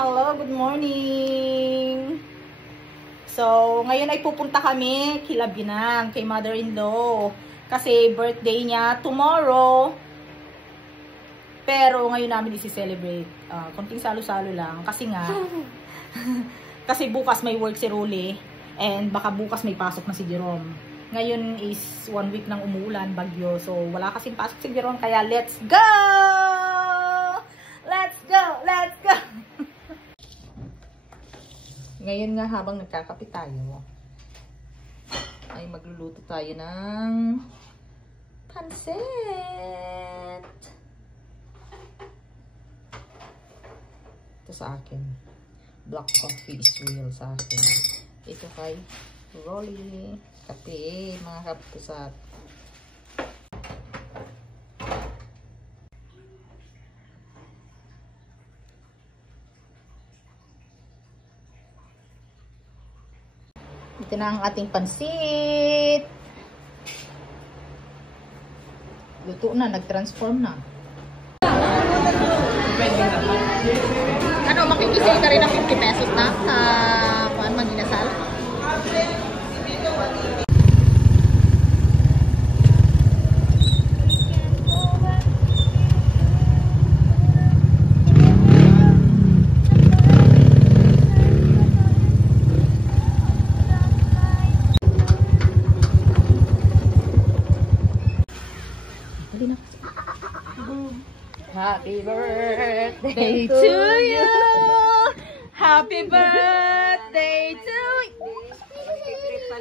Hello, good morning! So, ngayon ay pupunta kami kila Binang, kay mother-in-law. Kasi birthday niya tomorrow. Pero ngayon namin isi-celebrate. Konting salo-salo lang. Kasi nga, kasi bukas may work si Rolly. And baka bukas may pasok na si Jerome. Ngayon is 1 week nang umuulan, bagyo. So, wala kasing pasok si Jerome. Kaya, let's go! Let's go! Let's go! Ngayon nga habang nagkakape tayo, ay magluluto tayo ng pansit. Ito sa akin. Black coffee is real sa akin. Ito kay Rolly. Kape, mga kapusat. Ito na ang ating pansit. Luto na, nag-transform na. Ano, makikisay ka rin ng 50 pesos na sa Maginasal? Happy birthday to you. Happy birthday to you.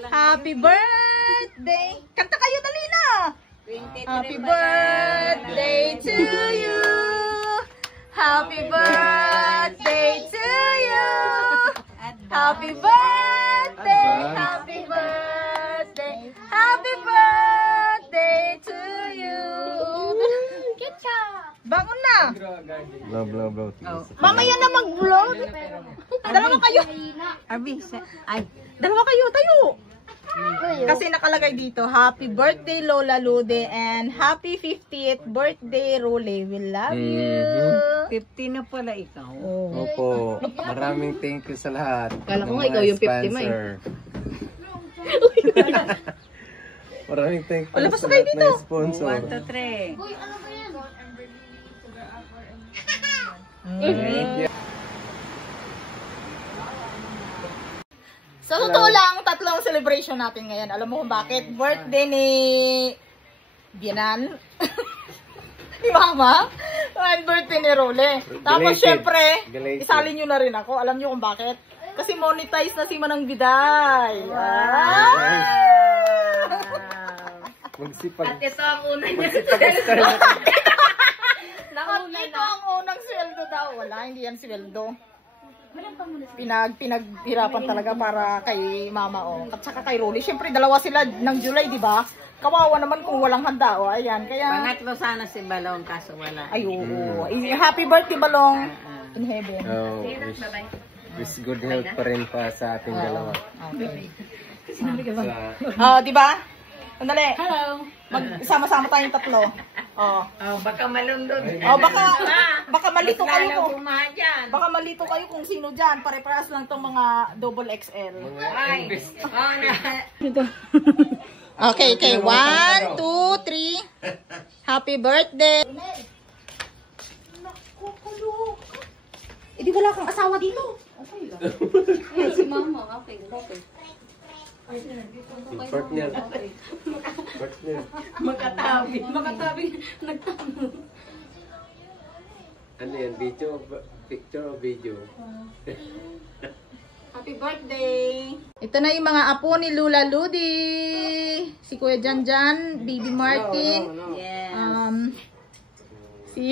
Happy birthday. Kanta kayo, dali na. Happy birthday to you. Happy birthday to you. Happy birthday. Happy birthday. Happy birthday to you. Bangon na! Blow. Mamaya na mag-vlog! Dalawa kayo! Dalawa kayo, tayo! Kasi nakalagay dito, Happy birthday Lola Lude and Happy 50th birthday Rolly. We love you! 50 na pala ikaw. Opo. Maraming thank you sa lahat. Kala ko nga ikaw yung 50 mo eh. Maraming thank you Labas sa na kayo lahat dito. ng sponsor. 1, 2, 3. Thank you. Sa totoo lang, tatlong celebration natin ngayon. Alam mo kung bakit? Birthday ni Bianan. Ni Mama. And birthday ni Rolly. Tapos syempre, isalin nyo na rin ako. Alam nyo kung bakit? Kasi monetize na si Manang Biday. Magsipag. At ito ang una niya. Ito ang unang sweldo daw. Wala, hindi yan sweldo. Pinaghirapan talaga para kay Mama at saka kay Rolly. Siyempre dalawa sila ng July, di ba? Kawawa naman kung walang handa ayan. Kaya Pangatlo sana si Balong kaso wala. ay happy birthday Balong in heaven. Wish good health pa rin pa sa ating dalawa. Okay. Di ba? Sandali. Hello. Magsama-sama tayong tatlo. Baka malundod. Baka malito kayo. Baka Baka malito kayo kung sino dyan. Pare-paras lang tong mga double XL. Ay. Okay. 1, 2, 3. Happy birthday. Di wala kang asawa dito. Si Mama. Okay. Partner. Makatabi. Ano yan? Picture o video? Happy birthday. Ito na yung mga apo ni Lula Ludi. Si Kuya Janjan, Baby Martin. Yes. Si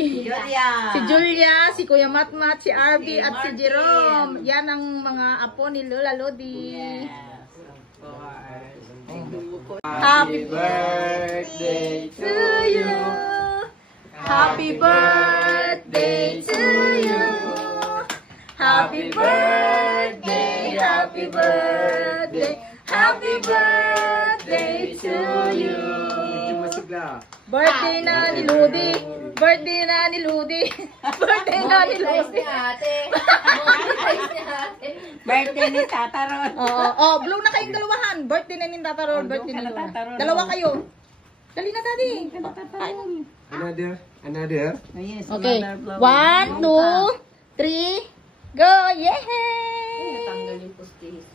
Julia, si Kuya Matmat, si Arby at si Jerome. Yan ang mga apo ni Lula Ludi. Happy birthday to you. Happy birthday to you. Happy birthday, happy birthday, happy birthday to you. Birthday na ni Ludi. Birthday na ni Ludi. Birthday na ni Ludi. Birthday ni Tata Ron. Blow na kayong dalawahan. Birthday na ni Tata Ron, birthday ni Lola. Dalawa kayo. Dali na, Daddy. Kain. Another. Oh, yes, Okay. mother blow. 1, 2, 3, go! Yay! Natanggal yung puskis.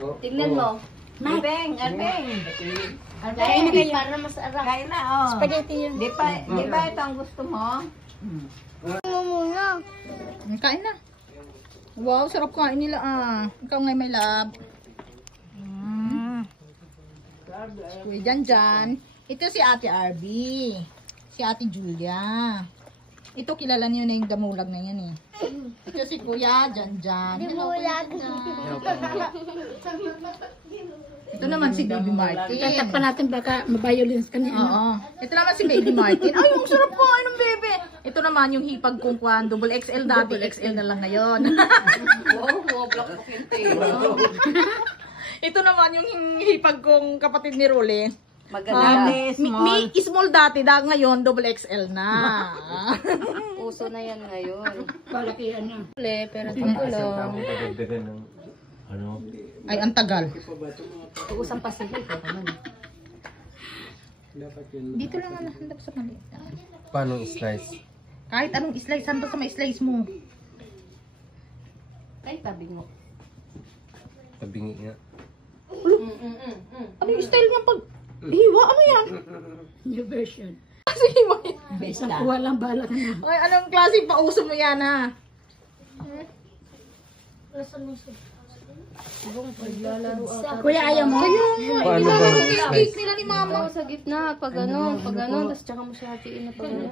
Oh, Tignan mo. Arbeng, Arbeng. Kain na kayo. Para masarap. Kain na, oh. Spaghetti yun. Di ba ito ang gusto mo? Kain na. Wow, sarap kain nila Ikaw nga may lab. Kuya Janjan. Ito si Ate Arby. Si Ate Julia. Ito kilala niyo na yung damulag na yan Ito si Kuya Janjan. Hello, Kuya Janjan. Ito naman si Baby Martin. Tatakpan natin baka mabiolence ka niya. Oo. Ito naman si Baby Martin. Ay, yung sarap po ng bebe. Ito naman yung hipag kong kwan. Double XL dati. XL na lang ngayon. Wow, black pukinti. Ito naman yung hipag kong kapatid ni Role. Maganda. Small dati. Ngayon, double XL na. Uso na yan ngayon. Palakihan niya. Pero Asang tamo kadagdagan ng ano? ay, ang tagal. Uusang Pacific. Dito lang ang handap sa maliit. Paano slice? Kahit anong slice, handa sa may slice mo. Ay, tabi mo. Tabingi nga. Ano yung style niya pag hiwa? Ano yan? New version. Kasi hiwa yan. Walang balak na. Ay, anong klase pauso mo yan Kuya, ayaw mo? Paano ba yung Cake slice? nila ni Mama. Sa gitna, pag ano, tapos tsaka mo siya hatiin na pag ano.